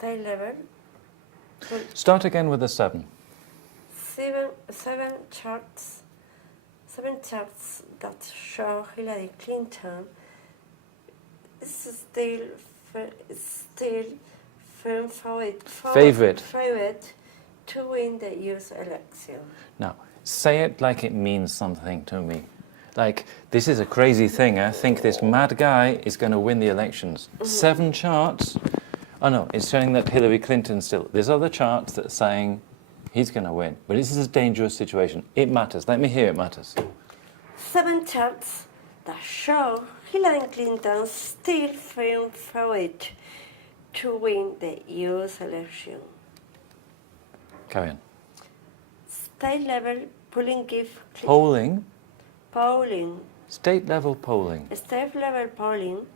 state level. Start again with a 7. Seven charts that show Hillary Clinton is still firm favorite to win the US election. Now, say it like it means something to me. Like, this is a crazy thing. I think this mad guy is going to win the elections. 7 charts. Oh no, it's showing that Hillary Clinton still. There's other charts that are saying he's going to win. But this is a dangerous situation. It matters. Let me hear it matters. 7 charts that show Hillary Clinton still firm favorite to win the US election. Carry on. State level polling give Polling. State level polling. State level polling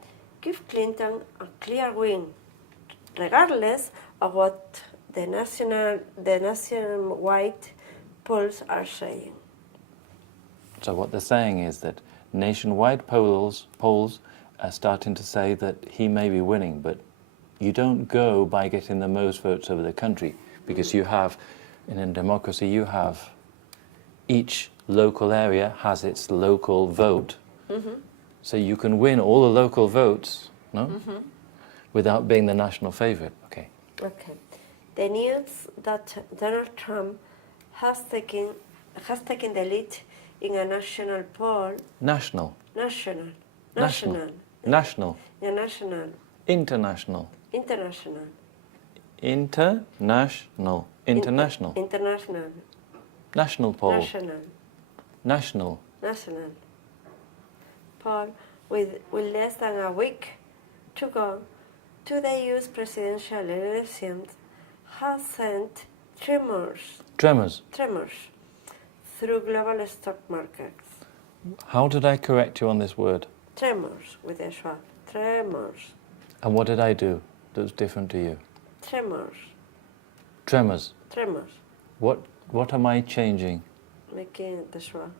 give Clinton a clear win, regardless of what the nationwide polls are saying. So what they're saying is that nationwide polls are starting to say that he may be winning, but you don't go by getting the most votes over the country, because you have, in a democracy, you have each local area has its local vote. So you can win all the local votes, no? Without being the national favorite. Okay. Okay. The news that Donald Trump has taken the lead in a national poll. National. International. National poll. National poll with less than a week to go to the US presidential elections has sent tremors through global stock markets. How did I correct you on this word? Tremors with a schwa. Tremors. And what did I do that was different to you? Tremors. What am I changing? Making the schwa.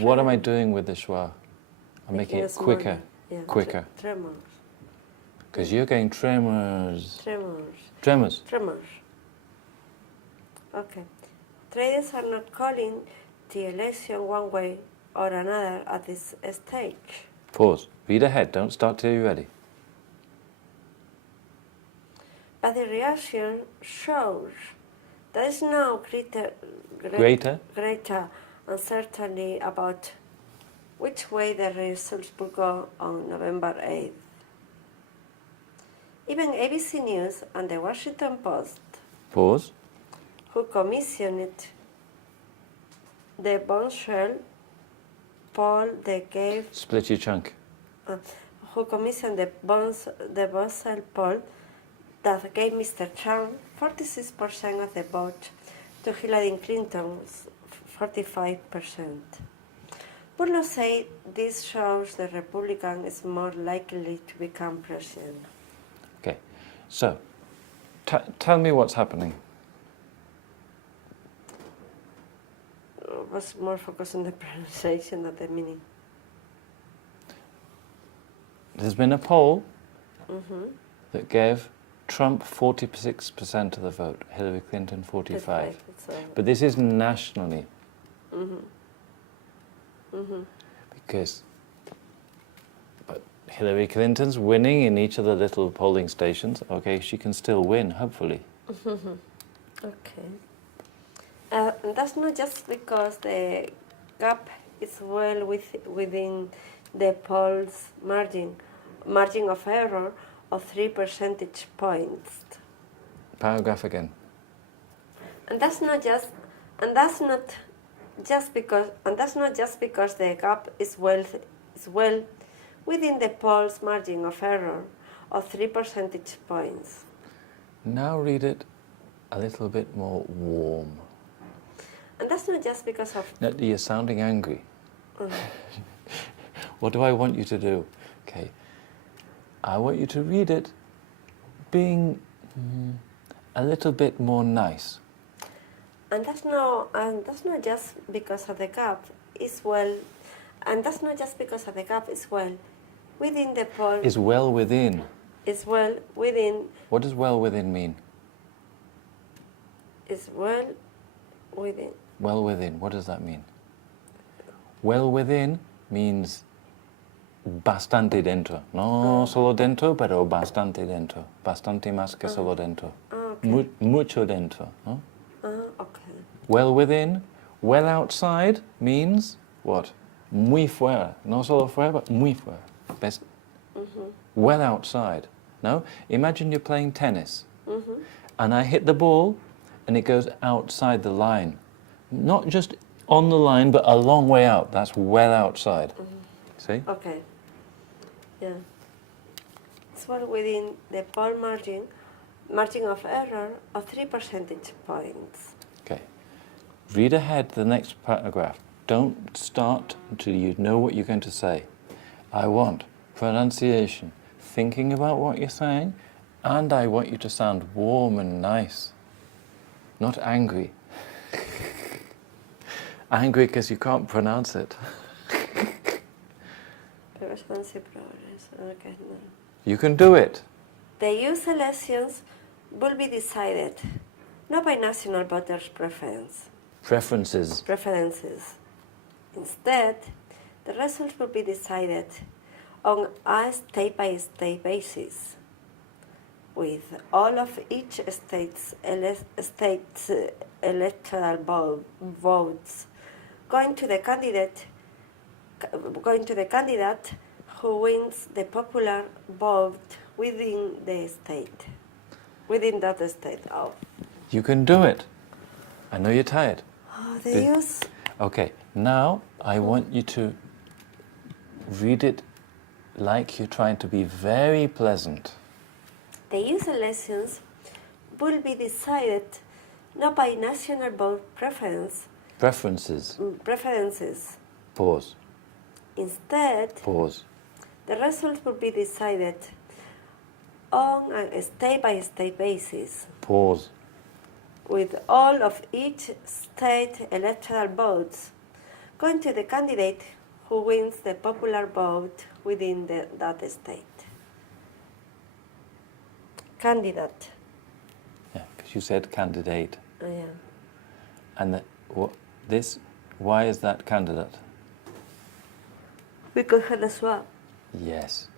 What am I doing with the schwa? I'm making it quicker. Yeah, quicker. Tremors. Because you're getting tremors. Tremors. Okay. Traders are not calling the election one way or another at this stage. Pause. Read ahead. Don't start till you're ready. But the reaction shows there is no greater uncertainty about which way the results will go on November 8th. Even ABC News and the Washington Post, Pause. who commissioned the bombshell poll they gave... Split your chunk. Who commissioned the bombshell poll that gave Mr. Trump 46% of the vote to Hillary Clinton's 45%. Burlow said this shows the Republican is more likely to become president. Okay, so tell me what's happening. I was more focused on the pronunciation than the meaning. There's been a poll that gave Trump 46% of the vote, Hillary Clinton 45%. But this is nationally. Because but Hillary Clinton's winning in each of the little polling stations. Okay, she can still win, hopefully. Okay. That's not just because the gap is well within the poll's margin of error of 3 percentage points. Paragraph again. And that's not just because the gap is well within the poll's margin of error of 3 percentage points. Now read it a little bit more warm. And that's not just because of... No, you're sounding angry. What do I want you to do? Okay. I want you to read it being a little bit more nice. And that's not just because of the gap is well, and that's not just because of the gap is well within the poll. Is well within. is well within. What does well within mean? Is well within. Well within, what does that mean? Well within means bastante dentro. No solo dentro, pero bastante dentro. Bastante más que solo dentro. Okay. Mucho dentro. ¿No? Okay. Well within, well outside means what? Muy fuera. No solo fuera, but muy fuera. Best. Well outside. No? Imagine you're playing tennis. And I hit the ball and it goes outside the line. Not just on the line, but a long way out. That's well outside. See? Okay. Yeah. It's well within the ball margin of error of 3 percentage points. Okay. Read ahead the next paragraph. Don't start until you know what you're going to say. I want pronunciation, thinking about what you're saying, and I want you to sound warm and nice, not angry. Angry because you can't pronounce it. Okay, no. You can do it. The use elections will be decided not by national voters' preferences. Instead, the results will be decided on a state-by-state basis, with all of each state's electoral votes going to the candidate who wins the popular vote within that state. Oh. You can do it. I know you're tired. Oh, the use. Okay, now I want you to read it like you're trying to be very pleasant. The use elections will be decided not by national vote preferences. Pause. Instead, Pause. the results will be decided on a state-by-state basis, Pause. with all of each state electoral votes going to the candidate who wins the popular vote within that state. Candidate. Yeah, because you said candidate. Oh, yeah. And why is that candidate? Because of the swap. Yes.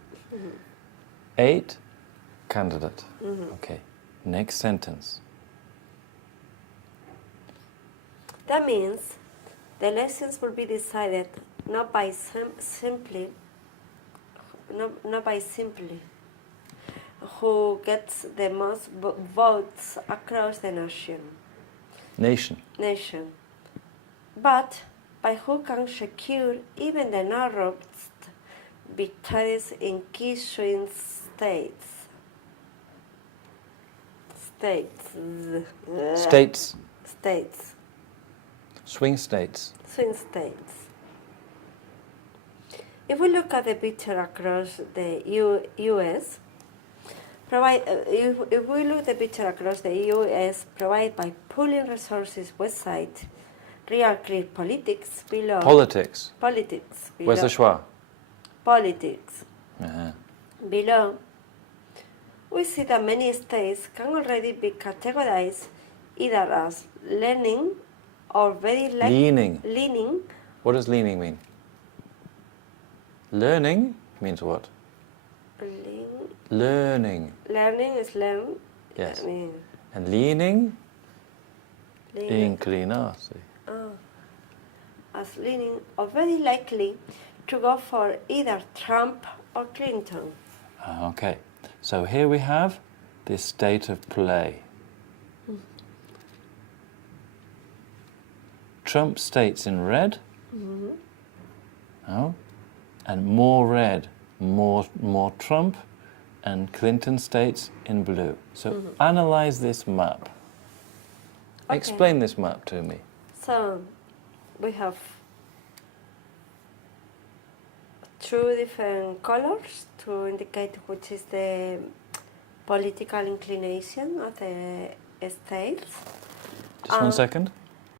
8, candidate. Okay, next sentence. That means the elections will be decided not by simply who gets the most votes across the nation, but by who can secure even the narrowest victories in key swing states. Swing states. If we look at the picture across the U.S., provided by Pooling Resources website, Real Clear Politics below. Politics. Below. Where's the schwa? Politics. Uh-huh. Below, we see that many states can already be categorized either as leaning or very Leaning. Leaning. What does leaning mean? Learning means what? Learning. Learning is learn. Yes. I mean, And leaning? Inclinarse. As leaning or very likely to go for either Trump or Clinton. Okay, so here we have this state of play. Trump states in red, and more red, more Trump, and Clinton states in blue. So analyze this map. Okay. Explain this map to me. So we have 2 different colors to indicate which is the political inclination of the states. Just one second.